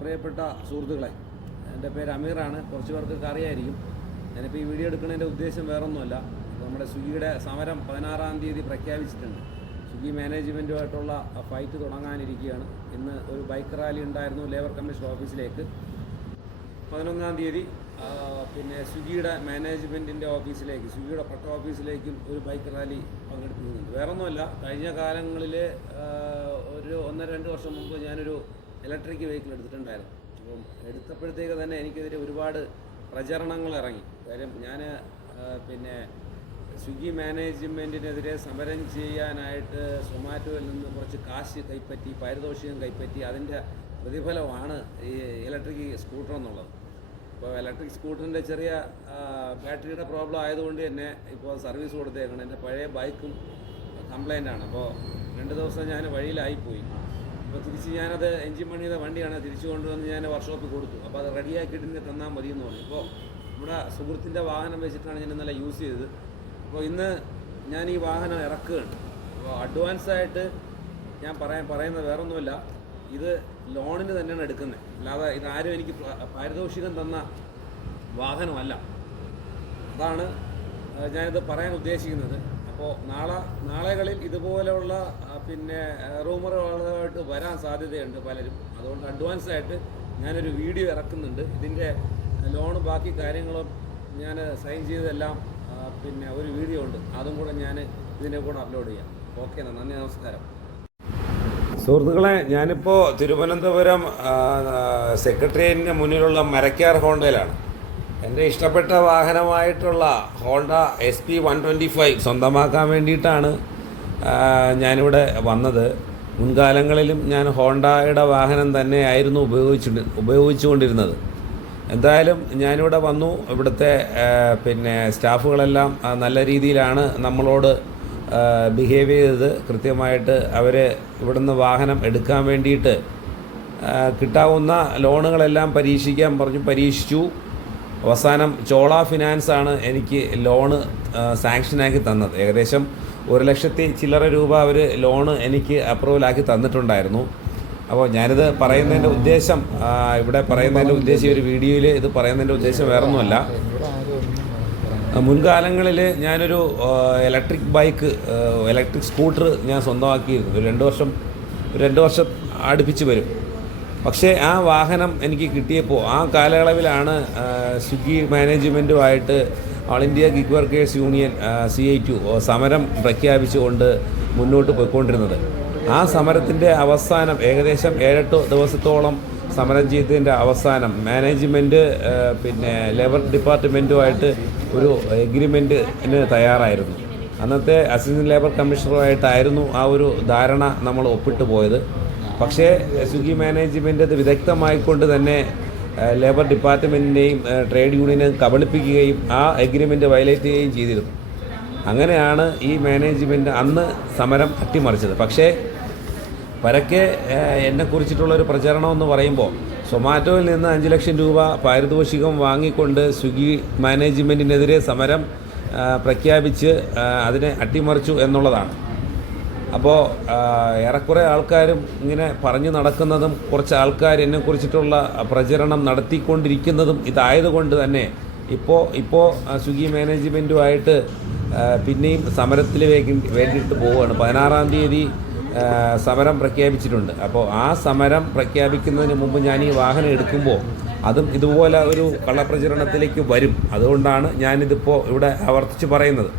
പ്രിയപ്പെട്ട സുഹൃത്തുക്കളെ, എൻ്റെ പേര് അമീറാണ്. കുറച്ച് പേർക്ക് അറിയായിരിക്കും. ഞാനിപ്പോൾ ഈ വീഡിയോ എടുക്കുന്നതിൻ്റെ ഉദ്ദേശം വേറൊന്നുമല്ല. നമ്മുടെ സ്വിഗ്ഗിയുടെ സമരം 16-ാം തീയതി പ്രഖ്യാപിച്ചിട്ടുണ്ട്. സ്വിഗ്ഗി മാനേജ്മെൻറ്റുമായിട്ടുള്ള ഫൈറ്റ് തുടങ്ങാനിരിക്കുകയാണ്. ഇന്ന് ഒരു ബൈക്ക് റാലി ഉണ്ടായിരുന്നു ലേബർ കമ്മീഷൻ ഓഫീസിലേക്ക്. 11-ാം തീയതി പിന്നെ സ്വിഗ്ഗിയുടെ മാനേജ്മെൻറ്റിൻ്റെ ഓഫീസിലേക്ക്, സ്വിഗ്ഗിയുടെ പട്ട ഓഫീസിലേക്കും ഒരു ബൈക്ക് റാലി പങ്കെടുക്കുന്നുണ്ട്. വേറൊന്നുമല്ല, കഴിഞ്ഞ കാലങ്ങളിൽ ഒരു 1-2 വർഷം മുമ്പ് ഞാനൊരു ഇലക്ട്രിക് വെഹിക്കിൾ എടുത്തിട്ടുണ്ടായിരുന്നു. അപ്പം എടുത്തപ്പോഴത്തേക്ക് തന്നെ എനിക്കെതിരെ ഒരുപാട് പ്രചരണങ്ങൾ ഇറങ്ങി. കാര്യം ഞാൻ പിന്നെ സ്വിഗ്ഗി മാനേജ്മെൻറ്റിനെതിരെ സമരം ചെയ്യാനായിട്ട് സൊമാറ്റോയിൽ നിന്ന് കുറച്ച് കാശ് കൈപ്പറ്റി, പാരിതോഷികം കൈപ്പറ്റി. അതിൻ്റെ പ്രതിഫലമാണ് ഈ ഇലക്ട്രിക് സ്കൂട്ടർ എന്നുള്ളത്. ഇപ്പോൾ ഇലക്ട്രിക് സ്കൂട്ടറിൻ്റെ ചെറിയ ബാറ്ററിയുടെ പ്രോബ്ലം ആയതുകൊണ്ട് തന്നെ ഇപ്പോൾ സർവീസ് കൊടുത്തേക്കണം. എൻ്റെ പഴയ ബൈക്കും കംപ്ലൈൻ്റാണ്. അപ്പോൾ 2 ദിവസം ഞാൻ വഴിയിലായിപ്പോയി. അപ്പോൾ തിരിച്ച് ഞാനത് എൻജിൻ പണിയുടെ വണ്ടിയാണ് തിരിച്ചു കൊണ്ടുവന്ന് ഞാൻ വർക്ക്ഷോപ്പിൽ കൊടുത്തു. അപ്പോൾ അത് റെഡിയാക്കിയിട്ട് ഇന്ന് തന്നാൽ മതി എന്ന് പറഞ്ഞു. ഇപ്പോൾ നമ്മുടെ സുഹൃത്തിൻ്റെ വാഹനം വെച്ചിട്ടാണ് ഞാൻ ഇന്നലെ യൂസ് ചെയ്തത്. അപ്പോൾ ഇന്ന് ഞാൻ ഈ വാഹനം ഇറക്കുകയാണ്. അപ്പോൾ അഡ്വാൻസായിട്ട് ഞാൻ പറയുന്നത് വേറൊന്നുമില്ല, ഇത് ലോണിന് തന്നെയാണ് എടുക്കുന്നത്. അല്ലാതെ ഇതാരും എനിക്ക് പാരിതോഷികം തന്ന വാഹനമല്ല. അതാണ് ഞാനിത് പറയാൻ ഉദ്ദേശിക്കുന്നത്. അപ്പോൾ നാളെകളിൽ ഇതുപോലെയുള്ള പിന്നെ റൂമറുകളായിട്ട് വരാൻ സാധ്യതയുണ്ട് പലരും. അതുകൊണ്ട് അഡ്വാൻസായിട്ട് ഞാനൊരു വീഡിയോ ഇറക്കുന്നുണ്ട്. ഇതിൻ്റെ ലോണ് ബാക്കി കാര്യങ്ങളും ഞാൻ സൈൻ ചെയ്തതെല്ലാം പിന്നെ ഒരു വീഡിയോ ഉണ്ട്. അതും കൂടെ ഞാൻ ഇതിൻ്റെ കൂടെ അപ്ലോഡ് ചെയ്യാം. ഓക്കെ, നന്ദി, നമസ്കാരം. സുഹൃത്തുക്കളെ, ഞാനിപ്പോൾ തിരുവനന്തപുരം സെക്രട്ടേറിയറ്റിന് മുന്നിലുള്ള മരക്കാർ ഹോണ്ടയിലാണ്. എൻ്റെ ഇഷ്ടപ്പെട്ട വാഹനമായിട്ടുള്ള ഹോണ്ട SP 125 സ്വന്തമാക്കാൻ വേണ്ടിയിട്ടാണ് ഞാനിവിടെ വന്നത്. മുൻകാലങ്ങളിലും ഞാൻ ഹോണ്ടയുടെ വാഹനം തന്നെയായിരുന്നു ഉപയോഗിച്ചുകൊണ്ടിരുന്നത്. എന്തായാലും ഞാനിവിടെ വന്നു. ഇവിടുത്തെ പിന്നെ സ്റ്റാഫുകളെല്ലാം നല്ല രീതിയിലാണ് നമ്മളോട് ബിഹേവ് ചെയ്തത്. കൃത്യമായിട്ട് അവർ ഇവിടുന്ന് വാഹനം എടുക്കാൻ വേണ്ടിയിട്ട് കിട്ടാവുന്ന ലോണുകളെല്ലാം പരീക്ഷിക്കാൻ പറഞ്ഞു. പരീക്ഷിച്ചു. അവസാനം ചോള ഫിനാൻസാണ് എനിക്ക് ലോണ് സാങ്ഷനാക്കി തന്നത്. ഏകദേശം 1 ലക്ഷത്തി ചില്ലറ രൂപ അവർ ലോണ് എനിക്ക് അപ്രൂവലാക്കി തന്നിട്ടുണ്ടായിരുന്നു. അപ്പോൾ ഞാനിത് പറയുന്നതിൻ്റെ ഉദ്ദേശം, ഇവിടെ പറയുന്നതിൻ്റെ ഉദ്ദേശം, ഒരു വീഡിയോയിൽ ഇത് പറയുന്നതിൻ്റെ ഉദ്ദേശം വേറൊന്നുമല്ല. മുൻകാലങ്ങളിൽ ഞാനൊരു ഇലക്ട്രിക് സ്കൂട്ടർ ഞാൻ സ്വന്തമാക്കിയിരുന്നു. ഒരു 2 വർഷം അടുപ്പിച്ച് വരും. പക്ഷേ ആ വാഹനം എനിക്ക് കിട്ടിയപ്പോൾ ആ കാലയളവിലാണ് സ്വിഗ്ഗി മാനേജ്മെൻറ്റുമായിട്ട് all India gig workers union CITU സമരം പ്രഖ്യാപിച്ചുകൊണ്ട് മുന്നോട്ട് പോയിക്കൊണ്ടിരുന്നത്. ആ സമരത്തിൻ്റെ അവസാനം ഏകദേശം 7-8 ദിവസത്തോളം സമരം ചെയ്തതിൻ്റെ അവസാനം മാനേജ്മെൻറ്റ് പിന്നെ ലേബർ ഡിപ്പാർട്ട്മെൻറ്റുമായിട്ട് ഒരു എഗ്രിമെൻറ്റിന് തയ്യാറായിരുന്നു. അന്നത്തെ അസിസ്റ്റൻറ്റ് ലേബർ കമ്മീഷണറുമായിട്ടായിരുന്നു ആ ഒരു ധാരണ നമ്മൾ ഒപ്പിട്ട് പോയത്. പക്ഷേ സ്വിഗ്ഗി മാനേജ്മെൻറ്റ് അത് വിദഗ്ധമായിക്കൊണ്ട് തന്നെ ലേബർ ഡിപ്പാർട്ട്മെൻറ്റിനെയും ട്രേഡ് യൂണിയനെയും കബളിപ്പിക്കുകയും ആ എഗ്രിമെൻറ്റ് വയലേറ്റ് ചെയ്യുകയും ചെയ്തിരുന്നു. അങ്ങനെയാണ് ഈ മാനേജ്മെൻറ്റ് അന്ന് സമരം അട്ടിമറിച്ചത്. പക്ഷേ പരക്കെ എന്നെക്കുറിച്ചിട്ടുള്ളൊരു പ്രചരണം എന്ന് പറയുമ്പോൾ സൊമാറ്റോയിൽ നിന്ന് 5 ലക്ഷം രൂപ പാരിതോഷികം വാങ്ങിക്കൊണ്ട് സ്വിഗ്ഗി മാനേജ്മെൻറ്റിനെതിരെ സമരം പ്രഖ്യാപിച്ച് അതിനെ അട്ടിമറിച്ചു എന്നുള്ളതാണ്. അപ്പോൾ ഏറെക്കുറെ ആൾക്കാരും ഇങ്ങനെ പറഞ്ഞു നടക്കുന്നതും കുറച്ച് ആൾക്കാർ എന്നെക്കുറിച്ചിട്ടുള്ള പ്രചരണം നടത്തിക്കൊണ്ടിരിക്കുന്നതും ഇതായതുകൊണ്ട് തന്നെ ഇപ്പോൾ സ്വിഗ്ഗി മാനേജ്മെൻറ്റുമായിട്ട് പിന്നെയും സമരത്തിൽ വേണ്ടിയിട്ട് പോവുകയാണ്. 16-ാം തീയതി സമരം പ്രഖ്യാപിച്ചിട്ടുണ്ട്. അപ്പോൾ ആ സമരം പ്രഖ്യാപിക്കുന്നതിന് മുമ്പ് ഞാൻ ഈ വാഹനം എടുക്കുമ്പോൾ അതും ഇതുപോലെ ഒരു കള്ളപ്രചരണത്തിലേക്ക് വരും. അതുകൊണ്ടാണ് ഞാനിതിപ്പോൾ ഇവിടെ ആവർത്തിച്ച് പറയുന്നത്.